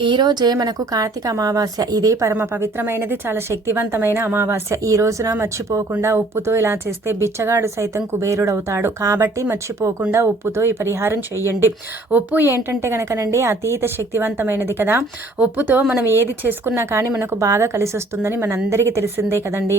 ఈ రోజే మనకు కార్తీక అమావాస్య. ఇది పరమ పవిత్రమైనది, చాలా శక్తివంతమైన అమావాస్య. ఈ రోజున మర్చిపోకుండా ఉప్పుతో ఇలా చేస్తే బిచ్చగాడు సైతం కుబేరుడవుతాడు. కాబట్టి మర్చిపోకుండా ఉప్పుతో ఈ పరిహారం చేయండి. ఉప్పు ఏంటంటే కనుకనండి అతీత శక్తివంతమైనది కదా. ఉప్పుతో మనం ఏది చేసుకున్నా కానీ మనకు బాగా కలిసి వస్తుందని మనందరికీ తెలిసిందే కదండి.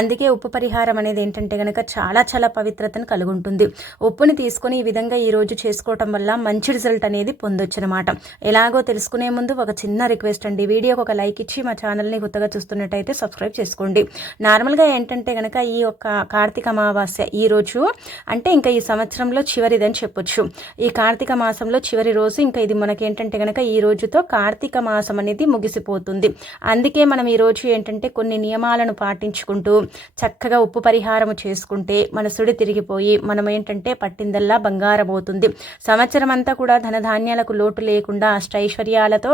అందుకే ఉప్పు పరిహారం అనేది ఏంటంటే కనుక చాలా చాలా పవిత్రతను కలిగి ఉంటుంది. ఉప్పుని తీసుకొని ఈ విధంగా ఈ రోజు చేసుకోవటం వల్ల మంచి రిజల్ట్ అనేది పొందొచ్చు అనమాట. ఎలాగో తెలుసుకునే ముందు ఒక చిన్న రిక్వెస్ట్ అండి, వీడియోకి ఒక లైక్ ఇచ్చి మా ఛానల్ని కొత్తగా చూస్తున్నట్టయితే సబ్స్క్రైబ్ చేసుకోండి. నార్మల్గా ఏంటంటే కనుక ఈ యొక్క కార్తీక అమావాస్య ఈ రోజు అంటే ఇంకా ఈ సంవత్సరంలో చివరిదని చెప్పొచ్చు. ఈ కార్తీక మాసంలో చివరి రోజు, ఇంకా ఇది మనకేంటంటే కనుక ఈ రోజుతో కార్తీక మాసం అనేది ముగిసిపోతుంది. అందుకే మనం ఈ రోజు ఏంటంటే కొన్ని నియమాలను పాటించుకుంటూ చక్కగా ఉప్పు పరిహారము చేసుకుంటే మన సుడి తిరిగిపోయి మనం ఏంటంటే పట్టిందల్లా బంగారం అవుతుంది. సంవత్సరం అంతా కూడా ధనధాన్యాలకు లోటు లేకుండా అష్టైశ్వర్యాలతో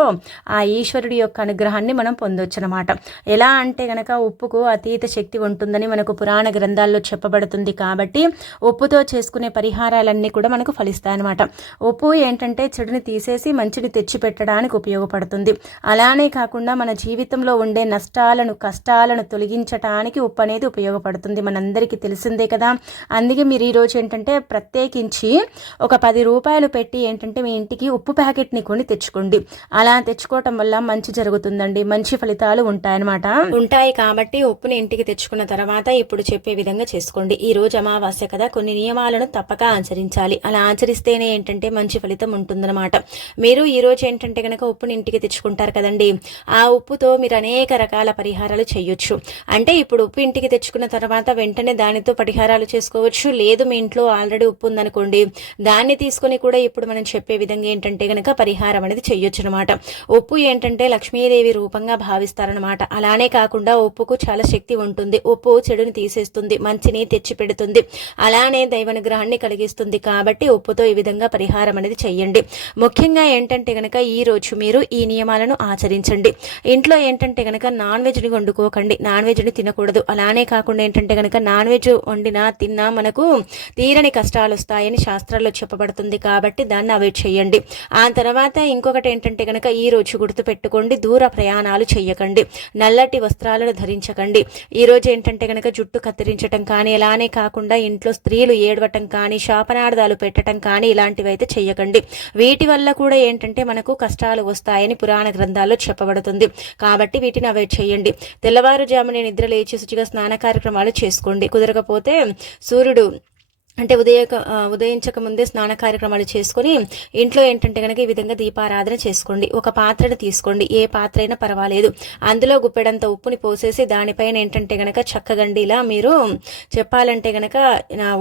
ఆ ఈశ్వరుడి యొక్క అనుగ్రహాన్ని మనం పొందొచ్చు అనమాట. ఎలా అంటే గనక ఉప్పుకు అతీత శక్తి ఉంటుందని మనకు పురాణ గ్రంథాల్లో చెప్పబడుతుంది. కాబట్టి ఉప్పుతో చేసుకునే పరిహారాలన్నీ కూడా మనకు ఫలిస్తాయన్నమాట. ఉప్పు ఏంటంటే చెడుని తీసేసి మంచిని తెచ్చిపెట్టడానికి ఉపయోగపడుతుంది. అలానే కాకుండా మన జీవితంలో ఉండే నష్టాలను కష్టాలను తొలగించటానికి ఉప్పు అనేది ఉపయోగపడుతుంది, మనందరికీ తెలిసిందే కదా. అందుకే మీరు ఈరోజు ఏంటంటే ప్రత్యేకించి ఒక 10 రూపాయలు పెట్టి ఏంటంటే మీ ఇంటికి ఉప్పు ప్యాకెట్ని కొని తెచ్చుకోండి. అలా తెచ్చుకోవటం వల్ల మంచి జరుగుతుందండి, మంచి ఫలితాలు ఉంటాయి. కాబట్టి ఉప్పుని ఇంటికి తెచ్చుకున్న తర్వాత ఇప్పుడు చెప్పే విధంగా చేసుకోండి. ఈ రోజు అమావాస్య కదా, కొన్ని నియమాలను తప్పక ఆచరించాలి. అలా ఆచరిస్తేనే ఏంటంటే మంచి ఫలితం ఉంటుందన్నమాట. మీరు ఈ రోజు ఏంటంటే కనుక ఉప్పుని ఇంటికి తెచ్చుకుంటారు కదండి, ఆ ఉప్పుతో మీరు అనేక రకాల పరిహారాలు చేయొచ్చు. అంటే ఇప్పుడు ఉప్పు ఇంటికి తెచ్చుకున్న తర్వాత వెంటనే దానితో పరిహారాలు చేసుకోవచ్చు. లేదు మీ ఇంట్లో ఆల్రెడీ ఉప్పు ఉందనుకోండి, దాన్ని తీసుకొని కూడా ఇప్పుడు మనం చెప్పే విధంగా ఏంటంటే కనుక పరిహారం అనేది చేయొచ్చు అనమాట. ఉప్పు ఏంటంటే లక్ష్మీదేవి రూపంగా భావిస్తారనమాట. అలానే కాకుండా ఉప్పుకు చాలా శక్తి ఉంటుంది. ఉప్పు చెడుని తీసేస్తుంది, మంచిని తెచ్చి పెడుతుంది, అలానే దైవానుగ్రహాన్ని కలిగిస్తుంది. కాబట్టి ఉప్పుతో ఈ విధంగా పరిహారం అనేది చెయ్యండి. ముఖ్యంగా ఏంటంటే గనక ఈ రోజు మీరు ఈ నియమాలను ఆచరించండి. ఇంట్లో ఏంటంటే గనక నాన్ వెజ్ని వండుకోకండి, నాన్ వెజ్ని తినకూడదు. అలానే కాకుండా ఏంటంటే గనక నాన్ వెజ్ వండినా తిన్నా మనకు తీరని కష్టాలు వస్తాయని శాస్త్రాల్లో చెప్పబడుతుంది. కాబట్టి దాన్ని అవాయిడ్ చేయండి. ఆ తర్వాత ఇంకొకటి ఏంటంటే గనక ఈ రోజు గుర్తు పెట్టుకోండి, దూర ప్రయాణాలు చేయకండి, నల్లటి వస్త్రాలను ధరించకండి. ఈ రోజు ఏంటంటే గనక జుట్టు కత్తిరించటం కానీ, అలానే కాకుండా ఇంట్లో స్త్రీలు ఏడవటం కానీ, శాపనార్థాలు పెట్టడం కానీ ఇలాంటివి అయితే చేయకండి. వీటి వల్ల కూడా ఏంటంటే మనకు కష్టాలు వస్తాయని పురాణ గ్రంథాల్లో చెప్పబడుతుంది. కాబట్టి వీటిని అవాయిడ్ చేయండి. తెల్లవారుజామునే నిద్ర లేచి శుచిగా స్నాన కార్యక్రమాలు చేసుకోండి. కుదరకపోతే సూర్యుడు అంటే ఉదయించక ముందే స్నాన కార్యక్రమాలు చేసుకొని ఇంట్లో ఏంటంటే కనుక ఈ విధంగా దీపారాధన చేసుకోండి. ఒక పాత్రను తీసుకోండి, ఏ పాత్ర అయినా పర్వాలేదు. అందులో గుప్పెడంత ఉప్పుని పోసేసి దానిపైన ఏంటంటే కనుక చక్కగండిలా మీరు చెప్పాలంటే కనుక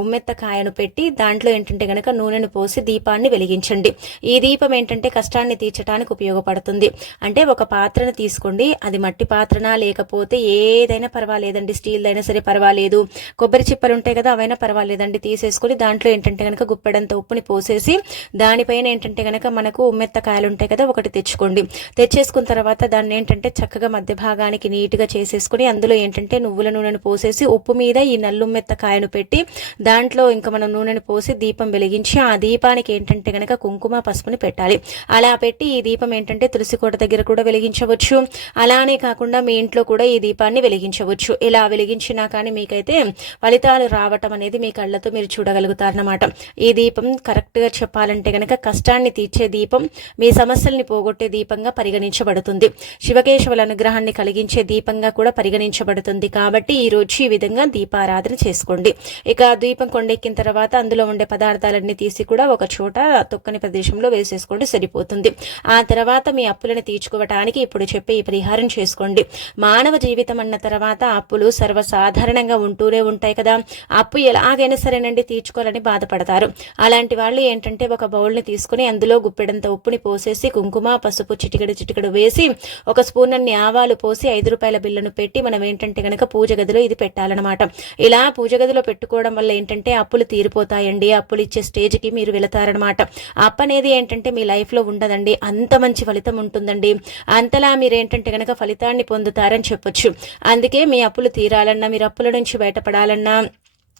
ఉమ్మెత్త కాయను పెట్టి దాంట్లో ఏంటంటే కనుక నూనెను పోసి దీపాన్ని వెలిగించండి. ఈ దీపం ఏంటంటే కష్టాన్ని తీర్చడానికి ఉపయోగపడుతుంది. అంటే ఒక పాత్రను తీసుకోండి, అది మట్టి పాత్రనా లేకపోతే ఏదైనా పర్వాలేదండి, స్టీల్ అయినా సరే పర్వాలేదు, కొబ్బరి చిప్పలు ఉంటాయి కదా అవైనా పర్వాలేదండి, తీసేసుకొని దాంట్లో ఏంటంటే కనుక గుప్పెడంత ఉప్పుని పోసేసి దానిపైన ఏంటంటే కనుక మనకు ఉమ్మెత్తకాయలు ఉంటాయి కదా ఒకటి తెచ్చుకోండి. తెచ్చేసుకున్న తర్వాత దాన్ని ఏంటంటే చక్కగా మధ్య భాగానికి నీట్గా చేసేసుకుని అందులో ఏంటంటే నువ్వుల నూనెను పోసేసి ఉప్పు మీద ఈ నల్లుమ్మెత్తకాయను పెట్టి దాంట్లో ఇంకా మనం నూనెను పోసి దీపం వెలిగించి ఆ దీపానికి ఏంటంటే కనుక కుంకుమ పసుపుని పెట్టాలి. అలా పెట్టి ఈ దీపం ఏంటంటే తులసి కోట దగ్గర కూడా వెలిగించవచ్చు. అలానే కాకుండా మీ ఇంట్లో కూడా ఈ దీపాన్ని వెలిగించవచ్చు. ఇలా వెలిగించినా కానీ మీకైతే ఫలితాలు రావటం అనేది మీ కళ్ళతో మీరు చూడగలుగుతారన్నమాట. ఈ దీపం కరెక్ట్గా చెప్పాలంటే కనుక కష్టాన్ని తీర్చే దీపం, మీ సమస్యల్ని పోగొట్టే దీపంగా పరిగణించబడుతుంది. శివకేశవుల అనుగ్రహాన్ని కలిగించే దీపంగా కూడా పరిగణించబడుతుంది. కాబట్టి ఈ రోజు ఈ విధంగా దీపారాధన చేసుకోండి. ఇక దీపం కొండెక్కిన తర్వాత అందులో ఉండే పదార్థాలన్నీ తీసి కూడా ఒక చోట తొక్కని ప్రదేశంలో వేసేసుకోండి, సరిపోతుంది. ఆ తర్వాత మీ అప్పులను తీర్చుకోవటానికి ఇప్పుడు చెప్పే ఈ పరిహారం చేసుకోండి. మానవ జీవితం అన్న తర్వాత అప్పులు సర్వసాధారణంగా ఉంటూనే ఉంటాయి కదా. అప్పు ఎలాగైనా సరేనండి తీర్చుకోవాలని బాధపడతారు. అలాంటి వాళ్ళు ఏంటంటే ఒక బౌల్ని తీసుకుని అందులో గుప్పెడంత ఉప్పుని పోసేసి కుంకుమ పసుపు చిటికెడు వేసి ఒక స్పూన్ అన్ని ఆవాలు పోసి 5 రూపాయల బిల్లును పెట్టి మనం ఏంటంటే కనుక పూజ గదిలో ఇది పెట్టాలన్నమాట. ఇలా పూజ గదిలో పెట్టుకోవడం వల్ల ఏంటంటే అప్పులు తీరిపోతాయండి. అప్పులు ఇచ్చే స్టేజ్కి మీరు వెళతారనమాట. అప్పు అనేది ఏంటంటే మీ లైఫ్లో ఉండదండి, అంత మంచి ఫలితం ఉంటుందండి. అంతలా మీరు ఏంటంటే కనుక ఫలితాన్ని పొందుతారని చెప్పొచ్చు. అందుకే మీ అప్పులు తీరాలన్నా, మీరు అప్పుల నుంచి బయటపడాలన్నా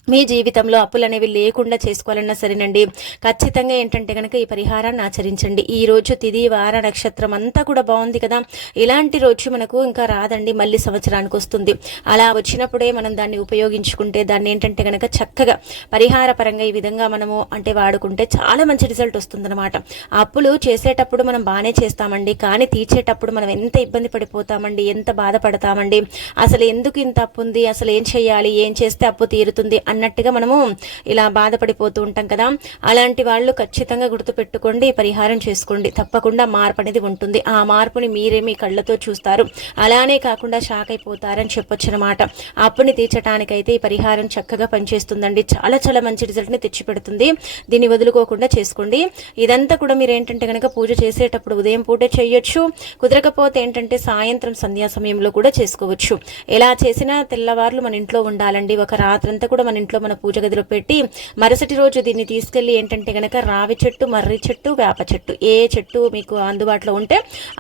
మీ జీవితంలో అప్పులు అనేవి లేకుండా చేసుకోవాలన్నా సరేనండి, ఖచ్చితంగా ఏంటంటే కనుక ఈ పరిహారాన్ని ఆచరించండి. ఈ రోజు తిథి వార నక్షత్రం అంతా కూడా బాగుంది కదా, ఇలాంటి రోజు మనకు ఇంకా రాదండి, మళ్ళీ సంవత్సరానికి వస్తుంది. అలా వచ్చినప్పుడే మనం దాన్ని ఉపయోగించుకుంటే, దాన్ని ఏంటంటే కనుక చక్కగా పరిహార పరంగా ఈ విధంగా మనము అంటే వాడుకుంటే చాలా మంచి రిజల్ట్ వస్తుందన్నమాట. అప్పులు చేసేటప్పుడు మనం బాగానే చేస్తామండి, కానీ తీర్చేటప్పుడు మనం ఎంత ఇబ్బంది పడిపోతామండి, ఎంత బాధపడతామండి, అసలు ఎందుకు ఇంత అప్పు ఉంది, అసలు ఏం చేయాలి, ఏం చేస్తే అప్పు తీరుతుంది అన్నట్టుగా మనము ఇలా బాధపడిపోతూ ఉంటాం కదా. అలాంటి వాళ్ళు ఖచ్చితంగా గుర్తుపెట్టుకోండి, పరిహారం చేసుకోండి, తప్పకుండా మార్పు అనేది ఉంటుంది. ఆ మార్పుని మీరే మీ కళ్ళతో చూస్తారు, అలానే కాకుండా షాక్ అయిపోతారని చెప్పొచ్చు అనమాట. అప్పుని తీర్చడానికైతే ఈ పరిహారం చక్కగా పనిచేస్తుందండి, చాలా చాలా మంచి రిజల్ట్ని తెచ్చిపెడుతుంది. దీన్ని వదులుకోకుండా చేసుకోండి. ఇదంతా కూడా మీరు ఏంటంటే కనుక పూజ చేసేటప్పుడు ఉదయం పూట చేయొచ్చు, కుదరకపోతే ఏంటంటే సాయంత్రం సంధ్యా సమయంలో కూడా చేసుకోవచ్చు. ఎలా చేసినా తెల్లవార్లు మన ఇంట్లో ఉండాలండి, ఒక రాత్రంతా కూడా మన ఇంట్లో మన పూజ గదిలో పెట్టి మరుసటి రోజు దీన్ని తీసుకెళ్లి ఏంటంటే గనక రావి చెట్టు, మర్రి చెట్టు, వేప చెట్టు, ఏ చెట్టు మీకు అందుబాటులో ఉంటే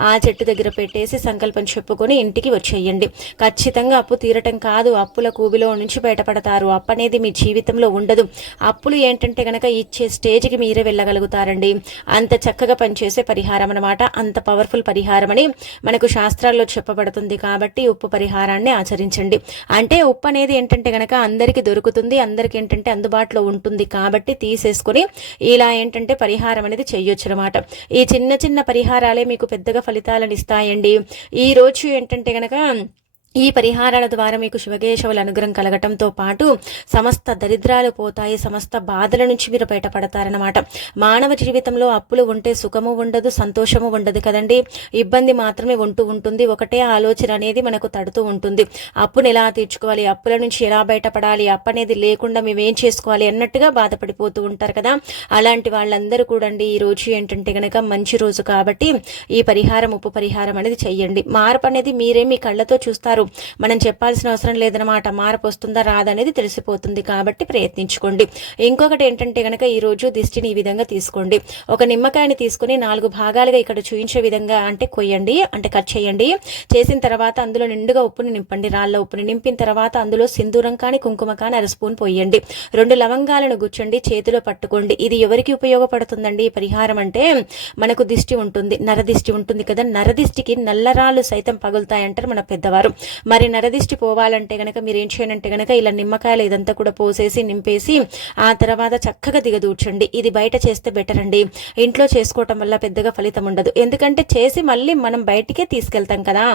ఆ చెట్టు దగ్గర పెట్టేసి సంకల్పం చెప్పుకొని ఇంటికి వచ్చేయండి. ఖచ్చితంగా అప్పు తీరటం కాదు, అప్పుల కూబిలో నుంచి బయటపడతారు. అప్పు అనేది మీ జీవితంలో ఉండదు. అప్పులు ఏంటంటే గనక ఇచ్చే స్టేజ్కి మీరే వెళ్ళగలుగుతారండి. అంత చక్కగా పనిచేసే పరిహారం అనమాట, అంత పవర్ఫుల్ పరిహారం అని మనకు శాస్త్రాల్లో చెప్పబడుతుంది. కాబట్టి ఉప్పు పరిహారాన్ని ఆచరించండి. అంటే ఉప్పు అనేది ఏంటంటే గనక అందరికీ దొరుకుతుంది, అందరికి ఏంటంటే అందుబాటులో ఉంటుంది. కాబట్టి తీసేసుకొని ఇలా ఏంటంటే పరిహారం అనేది చేయొచ్చు అనమాట. ఈ చిన్న చిన్న పరిహారాలే మీకు పెద్దగా ఫలితాలను ఇస్తాయండి. ఈ రోజు ఏంటంటే గనక ఈ పరిహారాల ద్వారా మీకు శివకేశవుల అనుగ్రహం కలగటంతో పాటు సమస్త దరిద్రాలు పోతాయి, సమస్త బాధల నుంచి మీరు బయటపడతారనమాట. మానవ జీవితంలో అప్పులు ఉంటే సుఖము ఉండదు, సంతోషము ఉండదు కదండి, ఇబ్బంది మాత్రమే ఉంటూ ఉంటుంది. ఒకటే ఆలోచన అనేది మనకు తడుతూ ఉంటుంది, అప్పును ఎలా తీర్చుకోవాలి, అప్పుల నుంచి ఎలా బయటపడాలి, అప్పు అనేది లేకుండా మేమేం చేసుకోవాలి అన్నట్టుగా బాధపడిపోతూ ఉంటారు కదా. అలాంటి వాళ్ళందరూ కూడా ఈ రోజు ఏంటంటే గనక మంచి రోజు కాబట్టి ఈ పరిహారం, ఉప్పు పరిహారం అనేది చెయ్యండి. మార్పు అనేది మీరే మీ కళ్ళతో చూస్తారు, మనం చెప్పాల్సిన అవసరం లేదనమాట. మార్పు వస్తుందా రాదా అనేది తెలిసిపోతుంది. కాబట్టి ప్రయత్నించుకోండి. ఇంకొకటి ఏంటంటే గనక ఈ రోజు దిష్టిని ఈ విధంగా తీసుకోండి. ఒక నిమ్మకాయని తీసుకుని 4 భాగాలుగా ఇక్కడ చూయించే విధంగా అంటే కొయ్యండి, అంటే కట్ చేయండి. చేసిన తర్వాత అందులో నిండుగా ఉప్పుని నింపండి, రాళ్ళ ఉప్పుని నింపిన తర్వాత అందులో సింధూరం కానీ కుంకుమ కానీ 1 స్పూన్ పోయండి. 2 లవంగాలను గుచ్చండి, చేతిలో పట్టుకోండి. ఇది ఎవరికి ఉపయోగపడుతుందండి ఈ పరిహారం అంటే, మనకు దిష్టి ఉంటుంది, నరదిష్టి ఉంటుంది కదా, నరదిష్టికి నల్లరాళ్ళు సైతం పగులుతాయంటారు మన పెద్దవారు. మరి నరదిష్టి పోవాలంటే గనక మీరు ఏం చేయనంటే గనక ఇలా నిమ్మకాయలు ఇదంతా కూడా పోసేసి నింపేసి ఆ తర్వాత చక్కగా దిగదూర్చండి. ఇది బయట చేస్తే బెటర్ అండి, ఇంట్లో చేసుకోవటం వల్ల పెద్దగా ఫలితం ఉండదు. ఎందుకంటే చేసి మళ్ళీ మనం బయటికే తీసుకెళ్తాం కదా,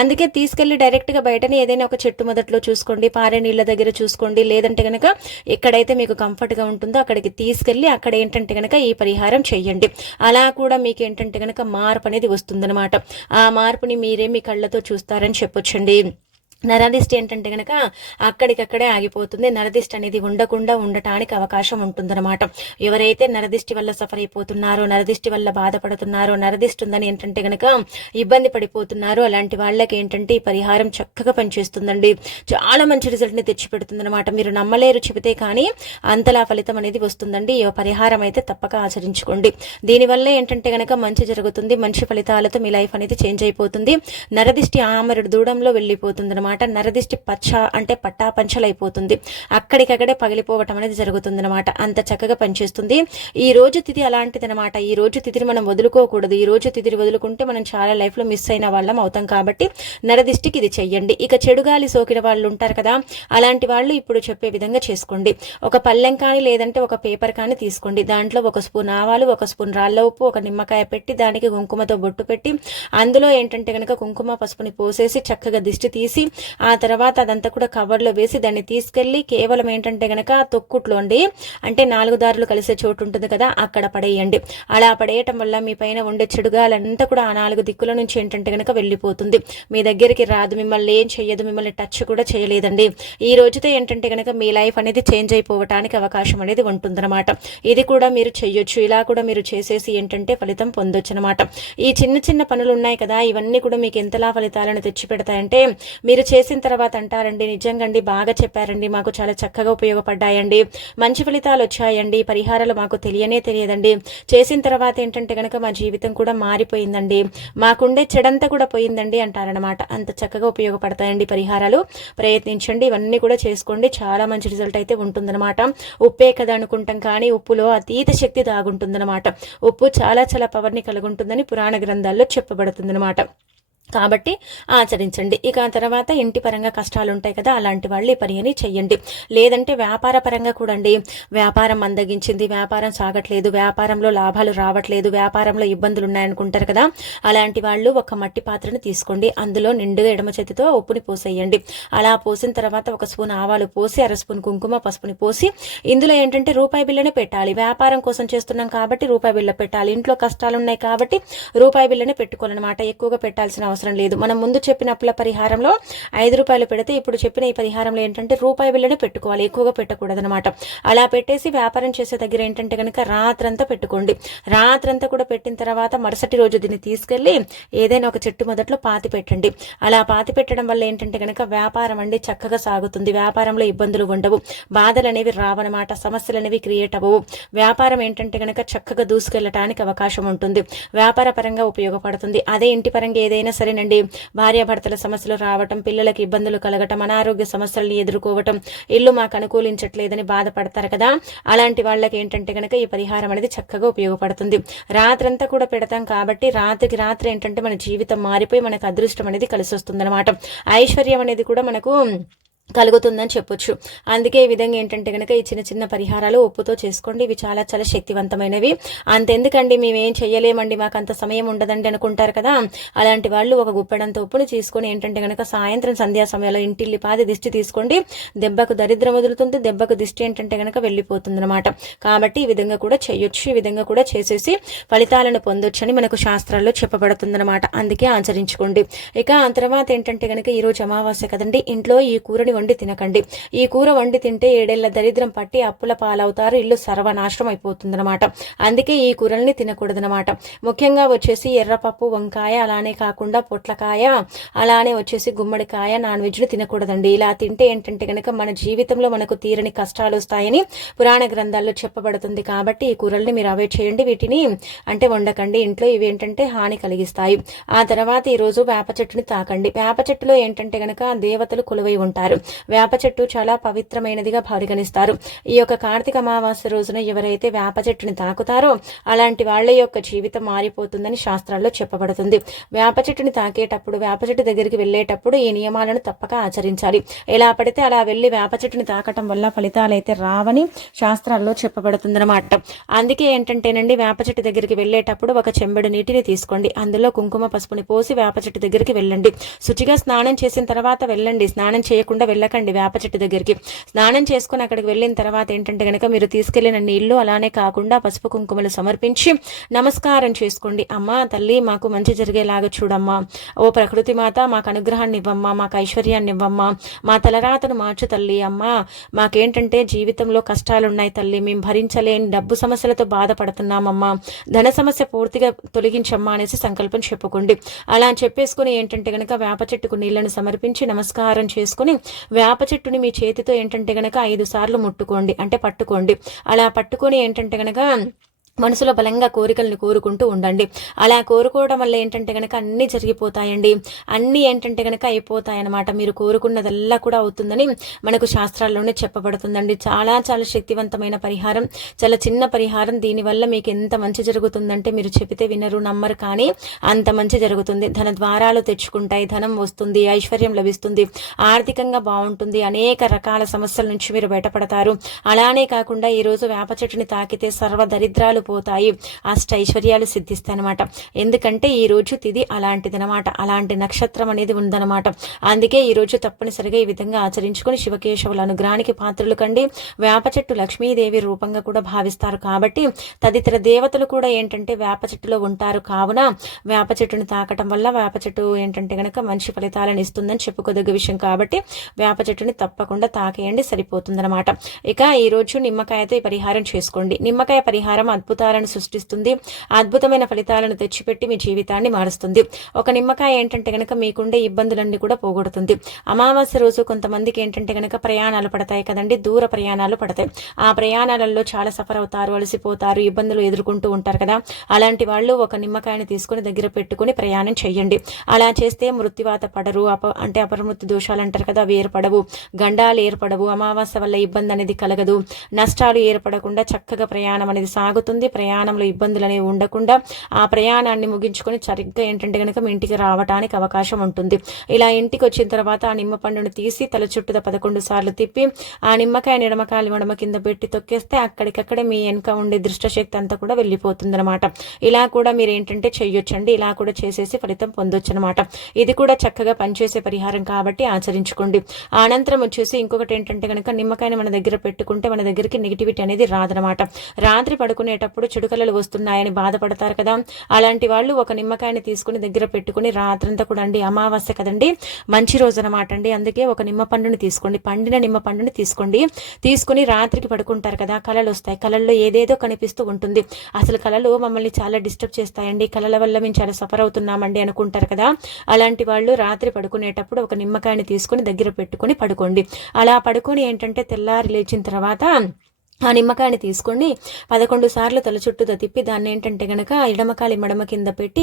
అందుకే తీసుకెళ్లి డైరెక్ట్ గా బయటనే ఏదైనా ఒక చెట్టు మొదట్లో చూసుకోండి, పారే నీళ్ళ దగ్గర చూసుకోండి, లేదంటే గనక ఎక్కడైతే మీకు కంఫర్ట్ గా ఉంటుందో అక్కడికి తీసుకెళ్లి అక్కడ ఏంటంటే గనక ఈ పరిహారం చెయ్యండి. అలా కూడా మీకు ఏంటంటే గనక మార్పు అనేది వస్తుందన్నమాట. ఆ మార్పుని మీరే మీ కళ్ళతో చూస్తారని చెప్పొచ్చండి. నరదిష్టి ఏంటంటే గనక అక్కడికక్కడే ఆగిపోతుంది, నరదిష్టి అనేది ఉండకుండా ఉండటానికి అవకాశం ఉంటుందన్నమాట. ఎవరైతే నరదిష్టి వల్ల సఫర్ అయిపోతున్నారో, నరదిష్టి వల్ల బాధపడుతున్నారో, నరదిష్టి ఉందని ఏంటంటే గనక ఇబ్బంది పడిపోతున్నారో, అలాంటి వాళ్ళకి ఏంటంటే ఈ పరిహారం చక్కగా పనిచేస్తుందండి, చాలా మంచి రిజల్ట్ ని తెచ్చిపెడుతుంది అనమాట. మీరు నమ్మలేరు చెబితే కానీ అంతలా ఫలితం అనేది వస్తుందండి. ఈ పరిహారం అయితే తప్పక ఆచరించుకోండి. దీనివల్ల ఏంటంటే గనక మంచి జరుగుతుంది, మంచి ఫలితాలతో మీ లైఫ్ అనేది చేంజ్ అయిపోతుంది. నరదిష్టి ఆమరుడు దూడంలో వెళ్ళిపోతుంది అనమాట. నరదిష్టి పచ్చ అంటే పట్టా పంచలైపోతుంది, అక్కడికక్కడే పగిలిపోవటం అనేది జరుగుతుంది అనమాట. అంత చక్కగా పనిచేస్తుంది. ఈ రోజు తిథి అలాంటిది అనమాట. ఈ రోజు తిథిని మనం వదులుకోకూడదు. ఈ రోజు తిథిని వదులుకుంటే మనం చాలా లైఫ్ లో మిస్ అయిన వాళ్ళం అవుతాం. కాబట్టి నరదిష్టికి ఇది చెయ్యండి. ఇక చెడు గాలి సోకిన వాళ్ళు ఉంటారు కదా, అలాంటి వాళ్ళు ఇప్పుడు చెప్పే విధంగా చేసుకోండి. ఒక పళ్ళెం కానీ లేదంటే ఒక పేపర్ కానీ తీసుకోండి, దాంట్లో 1 స్పూన్ ఆవాలు, 1 స్పూన్ రాళ్ళ ఉప్పు, 1 నిమ్మకాయ పెట్టి దానికి కుంకుమతో బొట్టు పెట్టి అందులో ఏంటంటే కనుక కుంకుమ పసుపుని పోసేసి చక్కగా దిష్టి తీసి ఆ తర్వాత అదంతా కూడా కవర్లో వేసి దాన్ని తీసుకెళ్లి కేవలం ఏంటంటే గనక తొక్కుట్లో అంటే 4 దారులు కలిసే చోటు ఉంటుంది కదా, అక్కడ పడేయండి. అలా పడేయటం వల్ల మీ పైన ఉండే చెడుగాలంతా కూడా ఆ 4 దిక్కుల నుంచి ఏంటంటే గనక వెళ్ళిపోతుంది, మీ దగ్గరికి రాదు, మిమ్మల్ని ఏం చెయ్యదు, మిమ్మల్ని టచ్ కూడా చేయలేదండి. ఈ రోజుతో ఏంటంటే గనక మీ లైఫ్ అనేది చేంజ్ అయిపోవటానికి అవకాశం అనేది ఉంటుందన్నమాట. ఇది కూడా మీరు చెయ్యొచ్చు. ఇలా కూడా మీరు చేసేసి ఏంటంటే ఫలితం పొందొచ్చు అనమాట. ఈ చిన్న చిన్న పనులు ఉన్నాయి కదా, ఇవన్నీ కూడా మీకు ఎంతలా ఫలితాలను తెచ్చి పెడతాయంటే, మీరు చేసిన తర్వాత అంటారండి, నిజంగా అండి బాగా చెప్పారండి, మాకు చాలా చక్కగా ఉపయోగపడ్డాయండి, మంచి ఫలితాలు వచ్చాయండి, పరిహారాలు మాకు తెలియదండి, చేసిన తర్వాత ఏంటంటే కనుక మా జీవితం కూడా మారిపోయిందండి, మాకుండే చెడంతా కూడా పోయిందండి అంటారనమాట. అంత చక్కగా ఉపయోగపడతాయండి పరిహారాలు. ప్రయత్నించండి, ఇవన్నీ కూడా చేసుకోండి, చాలా మంచి రిజల్ట్ అయితే ఉంటుందన్నమాట. ఉప్పే కదా అనుకుంటాం, కానీ ఉప్పులో అతీత శక్తి దాగుంటుందన్నమాట. ఉప్పు చాలా చాలా పవర్ని కలిగి ఉంటుందని పురాణ గ్రంథాల్లో చెప్పబడుతుందన్నమాట. కాబట్టి ఆచరించండి. ఇక ఆ తర్వాత ఇంటి పరంగా కష్టాలు ఉంటాయి కదా, అలాంటి వాళ్ళు ఈ పని చెయ్యండి. లేదంటే వ్యాపార పరంగా కూడా అండి, వ్యాపారం మందగించింది, వ్యాపారం సాగట్లేదు, వ్యాపారంలో లాభాలు రావట్లేదు, వ్యాపారంలో ఇబ్బందులు ఉన్నాయనుకుంటారు కదా, అలాంటి వాళ్ళు ఒక మట్టి పాత్రను తీసుకోండి, అందులో నిండుగా ఎడమ చేతితో ఉప్పుని పోసేయండి. అలా పోసిన తర్వాత ఒక స్పూన్ ఆవాలు పోసి, అర స్పూన్ కుంకుమ పసుపుని పోసి, ఇందులో ఏంటంటే రూపాయి బిళ్ళనే పెట్టాలి. వ్యాపారం కోసం చేస్తున్నాం కాబట్టి రూపాయి బిళ్ళ పెట్టాలి, ఇంట్లో కష్టాలు ఉన్నాయి కాబట్టి రూపాయి బిళ్ళనే పెట్టుకోవాలన్నమాట. ఎక్కువగా పెట్టాల్సిన అవసరం లేదు. మనం ముందు చెప్పిన అప్పుల పరిహారంలో 5 రూపాయలు పెడితే ఇప్పుడు చెప్పిన ఈ పరిహారంలో ఏంటంటే రూపాయి బిళ్ళనే పెట్టుకోవాలి, ఎక్కువగా పెట్టకూడదు అనమాట. అలా పెట్టేసి వ్యాపారం చేసే దగ్గర ఏంటంటే కనుక రాత్రంతా పెట్టుకోండి. రాత్రంతా కూడా పెట్టిన తర్వాత మరుసటి రోజు దీన్ని తీసుకెళ్లి ఏదైనా ఒక చెట్టు మొదట్లో పాతి పెట్టండి. అలా పాతి పెట్టడం వల్ల ఏంటంటే కనుక వ్యాపారం అండి చక్కగా సాగుతుంది, వ్యాపారంలో ఇబ్బందులు ఉండవు, బాధలు అనేవి రావన్నమాట, సమస్యలు అనేవి క్రియేట్ అవ్వవు, వ్యాపారం ఏంటంటే కనుక చక్కగా దూసుకెళ్ళటానికి అవకాశం ఉంటుంది, వ్యాపార పరంగా ఉపయోగపడుతుంది. అదే ఇంటి పరంగా ఏదైనా సరే భార్యాభర్తల సమస్యలు రావటం, పిల్లలకి ఇబ్బందులు కలగటం, అనారోగ్య సమస్యలను ఎదుర్కోవటం, ఇల్లు మాకు అనుకూలించట్లేదని బాధపడతారు కదా, అలాంటి వాళ్ళకి ఏంటంటే కనుక ఈ పరిహారం అనేది చక్కగా ఉపయోగపడుతుంది. రాత్రంతా కూడా పెడతాం కాబట్టి రాత్రికి రాత్రి ఏంటంటే మన జీవితం మారిపోయి మనకు అదృష్టం అనేది కలిసి వస్తుంది అనమాట. ఐశ్వర్యం అనేది కూడా మనకు కలుగుతుందని చెప్పొచ్చు. అందుకే ఈ విధంగా ఏంటంటే కనుక ఈ చిన్న చిన్న పరిహారాలు ఉప్పుతో చేసుకోండి. ఇవి చాలా చాలా శక్తివంతమైనవి. అంతెందుకండి మేమేం చెయ్యలేమండి, మాకు అంత సమయం ఉండదండి అనుకుంటారు కదా, అలాంటి వాళ్ళు ఒక గుప్పెడంత ఉప్పును తీసుకొని ఏంటంటే కనుక సాయంత్రం సంధ్యా సమయంలో ఇంటిల్లిపాది దిష్టి తీసుకోండి. దెబ్బకు దరిద్రం వదులుతుంది, దెబ్బకు దిష్టి ఏంటంటే కనుక వెళ్ళిపోతుంది అనమాట. కాబట్టి ఈ విధంగా కూడా చేయొచ్చు, ఈ విధంగా కూడా చేసేసి ఫలితాలను పొందొచ్చని మనకు శాస్త్రాల్లో చెప్పబడుతుందన్నమాట. అందుకే ఆచరించుకోండి. ఇక ఆ తర్వాత ఏంటంటే కనుక ఈరోజు అమావాస్య కదండి, ఇంట్లో ఈ కూరని వండి తినకండి. ఈ కూర వండి తింటే 7 ఏళ్ల దరిద్రం పట్టి అప్పుల పాలవుతారు, ఇల్లు సర్వనాశనం అయిపోతుందన్నమాట. అందుకే ఈ కూరల్ని తినకూడదనమాట. ముఖ్యంగా వచ్చేసి ఎర్రపప్పు, వంకాయ, అలానే కాకుండా పొట్లకాయ, అలానే వచ్చేసి గుమ్మడికాయ, నాన్ వెజ్ను తినకూడదండి. ఇలా తింటే ఏంటంటే కనుక మన జీవితంలో మనకు తీరని కష్టాలు వస్తాయని పురాణ గ్రంథాల్లో చెప్పబడుతుంది. కాబట్టి ఈ కూరల్ని మీరు అవాయిడ్ చేయండి, వీటిని అంటే వండకండి ఇంట్లో. ఇవి ఏంటంటే హాని కలిగిస్తాయి. ఆ తర్వాత ఈరోజు వేప చెట్టుని తాకండి. వేప చెట్టులో ఏంటంటే కనుక దేవతలు కొలువై ఉంటారు. వేప చెట్టు చాలా పవిత్రమైనదిగా పరిగణిస్తారు. ఈ యొక్క కార్తీక అమావాస్య రోజున ఎవరైతే వేప చెట్టుని తాకుతారో అలాంటి వాళ్ళ యొక్క జీవితం మారిపోతుందని శాస్త్రాల్లో చెప్పబడుతుంది. వేప చెట్టుని తాకేటప్పుడు, వేప చెట్టు దగ్గరికి వెళ్ళేటప్పుడు ఈ నియమాలను తప్పక ఆచరించాలి. ఎలా పడితే అలా వెళ్ళి వేప చెట్టుని తాకటం వల్ల ఫలితాలు అయితే రావని శాస్త్రాల్లో చెప్పబడుతుందన్నమాట. అందుకే ఏంటంటేనండి, వేప చెట్టు దగ్గరికి వెళ్ళేటప్పుడు ఒక చెంబెడు నీటిని తీసుకోండి, అందులో కుంకుమ పసుపుని పోసి వేప చెట్టు దగ్గరికి వెళ్ళండి. శుచిగా స్నానం చేసిన తర్వాత వెళ్ళండి, స్నానం చేయకుండా వెళ్ళకండి. వేప చెట్టు దగ్గరికి స్నానం చేసుకుని అక్కడికి వెళ్ళిన తర్వాత ఏంటంటే కనుక మీరు తీసుకెళ్లిన నీళ్లు అలానే కాకుండా పసుపు కుంకుమలు సమర్పించి నమస్కారం చేసుకోండి. అమ్మా తల్లి, మాకు మంచి జరిగేలాగా చూడమ్మా, ఓ ప్రకృతి మాత మాకు అనుగ్రహాన్ని ఇవ్వమ్మా, మాకు ఐశ్వర్యాన్ని ఇవ్వమ్మా, మా తలరాతను మార్చు తల్లి, అమ్మా మాకేంటంటే జీవితంలో కష్టాలున్నాయి తల్లి, మేము భరించలేని డబ్బు సమస్యలతో బాధపడుతున్నామమ్మా, ధన సమస్య పూర్తిగా తొలగించమ్మా అనేసి సంకల్పం చెప్పుకోండి. అలా చెప్పేసుకుని ఏంటంటే గనక వేప చెట్టుకు నీళ్లను సమర్పించి నమస్కారం చేసుకుని వేప చెట్టుని మీ చేతితో ఏంటంటే గనక 5 సార్లు ముట్టుకోండి, అంటే పట్టుకోండి. అలా పట్టుకొని ఏంటంటే గనక మనసులో బలంగా కోరికలను కోరుకుంటూ ఉండండి. అలా కోరుకోవడం వల్ల ఏంటంటే కనుక అన్నీ జరిగిపోతాయండి, అన్నీ ఏంటంటే కనుక అయిపోతాయన్నమాట. మీరు కోరుకున్నదల్లా కూడా అవుతుందని మనకు శాస్త్రాల్లోనే చెప్పబడుతుందండి. చాలా చాలా శక్తివంతమైన పరిహారం, చాలా చిన్న పరిహారం. దీనివల్ల మీకు ఎంత మంచి జరుగుతుందంటే మీరు చెబితే వినరు, నమ్మరు, కానీ అంత మంచి జరుగుతుంది. ధన ద్వారాలు తెచ్చుకుంటాయి, ధనం వస్తుంది, ఐశ్వర్యం లభిస్తుంది, ఆర్థికంగా బాగుంటుంది, అనేక రకాల సమస్యల నుంచి మీరు బయటపడతారు. అలానే కాకుండా ఈరోజు వేప చెట్టుని తాకితే సర్వ దరిద్రాలు పోతాయి, అష్టైశ్వర్యాలు సిద్ధిస్తాయన్నమాట. ఎందుకంటే ఈ రోజు తిది అలాంటిదనమాట, అలాంటి నక్షత్రం అనేది ఉందన్నమాట. అందుకే ఈ రోజు తప్పనిసరిగా ఈ విధంగా ఆచరించుకొని శివకేశవుల అనుగ్రహానికి పాత్రలు కండి. వేప చెట్టు లక్ష్మీదేవి రూపంగా కూడా భావిస్తారు కాబట్టి తదితర దేవతలు కూడా ఏంటంటే వేప చెట్టులో ఉంటారు. కావున వేప చెట్టుని తాకటం వల్ల వేప చెట్టు ఏంటంటే గనక మంచి ఫలితాలను ఇస్తుందని చెప్పుకోదగ్గ విషయం. కాబట్టి వేప చెట్టుని తప్పకుండా తాకేయండి, సరిపోతుందన్నమాట. ఇక ఈ రోజు నిమ్మకాయతో ఈ పరిహారం చేసుకోండి. నిమ్మకాయ పరిహారం అద్భుతం అద్భుతాలను సృష్టిస్తుంది, అద్భుతమైన ఫలితాలను తెచ్చిపెట్టి మీ జీవితాన్ని మారుస్తుంది. ఒక నిమ్మకాయ ఏంటంటే గనక మీకుండే ఇబ్బందులన్నీ కూడా పోగొడుతుంది. అమావాస్య రోజు కొంతమందికి ఏంటంటే గనక ప్రయాణాలు పడతాయి కదండి, దూర ప్రయాణాలు పడతాయి. ఆ ప్రయాణాలలో చాలా సఫర్ అవుతారు, అలసిపోతారు, ఇబ్బందులు ఎదుర్కొంటూ ఉంటారు కదా. అలాంటి వాళ్ళు ఒక నిమ్మకాయని తీసుకుని దగ్గర పెట్టుకుని ప్రయాణం చేయండి. అలా చేస్తే మృత్యువాత పడరు, అపమృత్యు దోషాలు అంటారు కదా, అవి ఏర్పడవు, గండాలు ఏర్పడవు, అమావాస్య వల్ల ఇబ్బంది అనేది కలగదు, నష్టాలు ఏర్పడకుండా చక్కగా ప్రయాణం అనేది సాగుతుంది. ప్రయాణంలో ఇబ్బందులు అనేవి ఉండకుండా ఆ ప్రయాణాన్ని ముగించుకొని సరిగ్గా ఏంటంటే కనుక మీ ఇంటికి రావడానికి అవకాశం ఉంటుంది. ఇలా ఇంటికి వచ్చిన తర్వాత ఆ నిమ్మ పండును తీసి తల చుట్టూ 11 సార్లు తిప్పి ఆ నిమ్మకాయ నిడమకాలి మడమ కింద పెట్టి తొక్కేస్తే అక్కడికక్కడే మీ వెనుక ఉండే దుష్టశక్తి అంతా కూడా వెళ్ళిపోతుంది అనమాట. ఇలా కూడా మీరు ఏంటంటే చెయ్యొచ్చండి. ఇలా కూడా చేసేసి ఫలితం పొందొచ్చు అనమాట. ఇది కూడా చక్కగా పనిచేసే పరిహారం కాబట్టి ఆచరించుకోండి. అనంతరం వచ్చేసి ఇంకొకటి ఏంటంటే కనుక నిమ్మకాయని మన దగ్గర పెట్టుకుంటే మన దగ్గరికి నెగిటివిటీ అనేది రాదనమాట. రాత్రి పడుకునేటప్పుడు చెడు కళలు వస్తున్నాయని బాధపడతారు కదా, అలాంటి వాళ్ళు ఒక నిమ్మకాయని తీసుకుని దగ్గర పెట్టుకుని రాత్రంతా కూడా అండి, అమావాస్య కదండి, మంచి రోజు అనమాట అండి. అందుకే ఒక నిమ్మ పండుని తీసుకోండి, పండిన నిమ్మ పండుని తీసుకుని రాత్రికి పడుకుంటారు కదా, కళలు వస్తాయి. కళల్లో ఏదేదో కనిపిస్తూ ఉంటుంది. అసలు కళలు మమ్మల్ని చాలా డిస్టర్బ్ చేస్తాయండి, కళల వల్ల మేము చాలా సఫర్ అవుతున్నామండి అనుకుంటారు కదా. అలాంటి వాళ్ళు రాత్రి పడుకునేటప్పుడు ఒక నిమ్మకాయని తీసుకుని దగ్గర పెట్టుకుని పడుకోండి. అలా పడుకొని ఏంటంటే తెల్లారి లేచిన తర్వాత ఆ నిమ్మకాయని తీసుకొని 11 సార్లు తల చుట్టూ తిప్పి దాన్ని ఏంటంటే గనక ఎడమకాలి మడమ కింద పెట్టి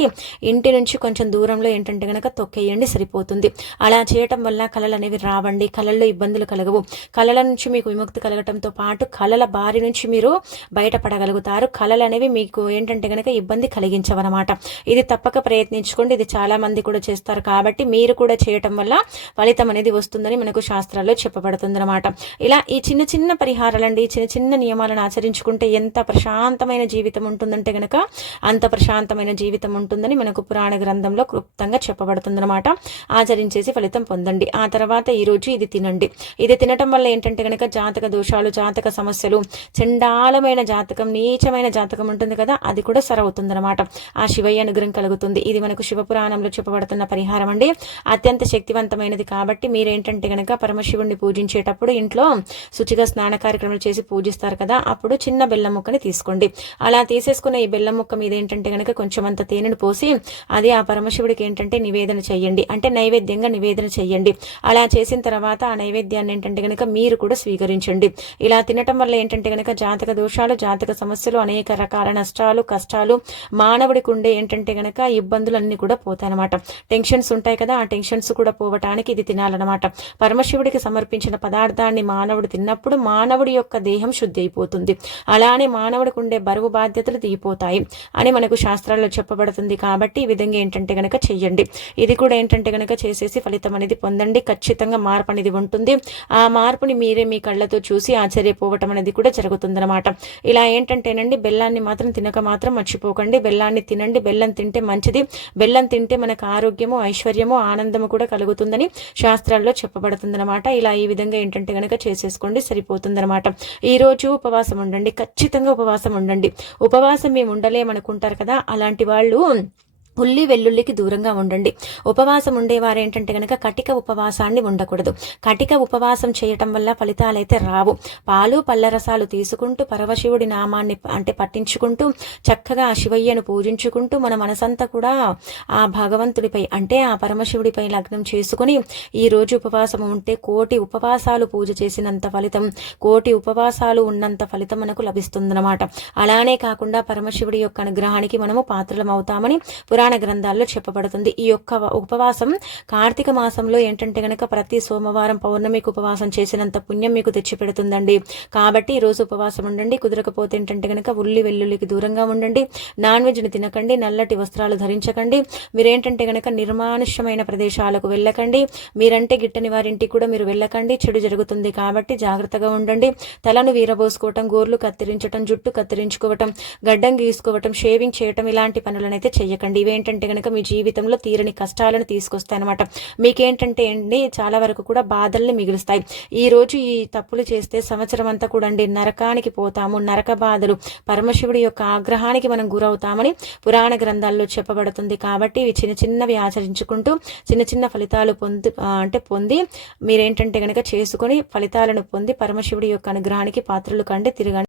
ఇంటి నుంచి కొంచెం దూరంలో ఏంటంటే గనక తొక్కేయండి, సరిపోతుంది. అలా చేయటం వల్ల కళలు అనేవి రావండి, కళల్లో ఇబ్బందులు కలగవు. కళల నుంచి మీకు విముక్తి కలగటంతో పాటు కళల బారి నుంచి మీరు బయటపడగలుగుతారు. కళలు అనేవి మీకు ఏంటంటే గనక ఇబ్బంది కలిగించవన్నమాట. ఇది తప్పక ప్రయత్నించుకోండి. ఇది చాలా మంది కూడా చేస్తారు కాబట్టి మీరు కూడా చేయటం వల్ల ఫలితం అనేది వస్తుందని మనకు శాస్త్రాల్లో చెప్పబడుతుంది అనమాట. ఇలా ఈ చిన్న చిన్న పరిహారాలండి, చిన్న నియమాలను ఆచరించుకుంటే ఎంత ప్రశాంతమైన జీవితం ఉంటుందంటే గనక అంత ప్రశాంతమైన జీవితం ఉంటుందని మనకు పురాణ గ్రంథంలో క్లుప్తంగా చెప్పబడుతుందన్నమాట. ఆచరించేసి ఫలితం పొందండి. ఆ తర్వాత ఈరోజు ఇది తినండి. ఇది తినటం వల్ల ఏంటంటే గనక జాతక దోషాలు, జాతక సమస్యలు, చండాలమైన జాతకం, నీచమైన జాతకం ఉంటుంది కదా, అది కూడా సరవుతుందన్నమాట. ఆ శివయ్య అనుగ్రహం కలుగుతుంది. ఇది మనకు శివపురాణంలో చెప్పబడుతున్న పరిహారం అండి. అత్యంత శక్తివంతమైనది కాబట్టి మీరేంటంటే గనక పరమశివుణ్ణి పూజించేటప్పుడు ఇంట్లో శుచిగా స్నాన కార్యక్రమాలు చేసి పూజిస్తారు కదా, అప్పుడు చిన్న బెల్లం ముక్కని తీసుకోండి. అలా తీసేసుకున్న ఈ బెల్లం ముక్క మీద ఏంటంటే గనక కొంచెం అంత తేనెను పోసి అది ఆ పరమశివుడికి ఏంటంటే నివేదన చెయ్యండి, అంటే నైవేద్యంగా నివేదన చెయ్యండి. అలా చేసిన తర్వాత ఆ నైవేద్యాన్ని ఏంటంటే గనక మీరు కూడా స్వీకరించండి. ఇలా తినటం వల్ల ఏంటంటే గనక జాతక దోషాలు, జాతక సమస్యలు, అనేక రకాల నష్టాలు, కష్టాలు, మానవుడికి ఉండే ఏంటంటే గనక ఇబ్బందులు అన్ని కూడా పోతాయన్నమాట. టెన్షన్స్ ఉంటాయి కదా, ఆ టెన్షన్స్ కూడా పోవటానికి ఇది తినాలన్నమాట. పరమశివుడికి సమర్పించిన పదార్థాన్ని మానవుడు తిన్నప్పుడు మానవుడి యొక్క దేహం శుద్ధి అయిపోతుంది. అలానే మానవుడికి ఉండే బరువు బాధ్యతలు దిగిపోతాయి అని మనకు శాస్త్రాల్లో చెప్పబడుతుంది. కాబట్టి ఈ విధంగా ఏంటంటే గనక చెయ్యండి. ఇది కూడా ఏంటంటే గనక చేసేసి ఫలితం అనేది పొందండి. ఖచ్చితంగా మార్పు అనేది ఉంటుంది. ఆ మార్పుని మీరే మీ కళ్ళతో చూసి ఆశ్చర్యపోవటం అనేది కూడా జరుగుతుందన్నమాట. ఇలా ఏంటంటేనండి, బెల్లాన్ని మాత్రం తినక మాత్రం మర్చిపోకండి. బెల్లాన్ని తినండి. బెల్లం తింటే మంచిది. బెల్లం తింటే మనకు ఆరోగ్యము, ఐశ్వర్యము, ఆనందము కూడా కలుగుతుందని శాస్త్రాల్లో చెప్పబడుతుందన్నమాట. ఇలా ఈ విధంగా ఏంటంటే గనక చేసేసుకోండి, సరిపోతుందన్నమాట. ఈ రోజు ఉపవాసం ఉండండి, ఖచ్చితంగా ఉపవాసం ఉండండి. ఉపవాసం మేము ఉండలేమనుకుంటారు కదా, అలాంటి వాళ్ళు ఉల్లి వెల్లుల్లికి దూరంగా ఉండండి. ఉపవాసం ఉండేవారు ఏంటంటే కనుక కటిక ఉపవాసాన్ని ఉండకూడదు. కటిక ఉపవాసం చేయటం వల్ల ఫలితాలైతే రావు. పాలు పళ్ళ రసాలు తీసుకుంటూ పరమశివుడి నామాన్ని పట్టించుకుంటూ చక్కగా ఆ శివయ్యను పూజించుకుంటూ మన మనసంతా కూడా ఆ భగవంతుడిపై ఆ పరమశివుడిపై లగ్నం చేసుకుని ఈ రోజు ఉపవాసం ఉంటే కోటి ఉపవాసాలు పూజ చేసినంత ఫలితం, కోటి ఉపవాసాలు ఉన్నంత ఫలితం మనకు లభిస్తుందన్నమాట. అలానే కాకుండా పరమశివుడి యొక్క అనుగ్రహానికి మనము పాత్రలం అవుతామని పురాణ గ్రంథాల్లో చెప్పబడుతుంది. ఈ యొక్క ఉపవాసం కార్తీక మాసంలో ఏంటంటే గనక ప్రతి సోమవారం పౌర్ణమికి ఉపవాసం చేసినంత పుణ్యం మీకు తెచ్చిపెడుతుందండి. కాబట్టి ఈ రోజు ఉపవాసం ఉండండి. కుదరకపోతే ఏంటంటే గనక ఉల్లి వెల్లుల్లికి దూరంగా ఉండండి. నాన్ వెజ్ని తినకండి. నల్లటి వస్త్రాలు ధరించకండి. మీరేంటంటే గనక నిర్మానుష్యమైన ప్రదేశాలకు వెళ్ళకండి. మీరంటే గిట్టని వారింటికి కూడా మీరు వెళ్ళకండి. చెడు జరుగుతుంది కాబట్టి జాగ్రత్తగా ఉండండి. తలను వీరబోసుకోవటం, గోర్లు కత్తిరించటం, జుట్టు కత్తిరించుకోవటం, గడ్డం గీసుకోవటం, షేవింగ్ చేయటం ఇలాంటి పనులనైతే చెయ్యకండి. ఇవేంటంటే గనక మీ జీవితంలో తీరని కష్టాలను తీసుకొస్తాయి అనమాట. మీకేంటంటే అండి చాలా వరకు కూడా బాధల్ని మిగులుస్తాయి. ఈ రోజు ఈ తప్పులు చేస్తే సంవత్సరం అంతా కూడా అండి నరకానికి పోతాము. నరక బాధలు, పరమశివుడి యొక్క ఆగ్రహానికి మనం గురవుతామని పురాణ గ్రంథాల్లో చెప్పబడుతుంది. కాబట్టి ఇవి చిన్నవి ఆచరించుకుంటూ చిన్న ఫలితాలు పొంది మీరేంటంటే గనక చేసుకొని ఫలితాలను పొంది పరమశివుడి యొక్క అనుగ్రహానికి పాత్రలు కండి తిరగండి.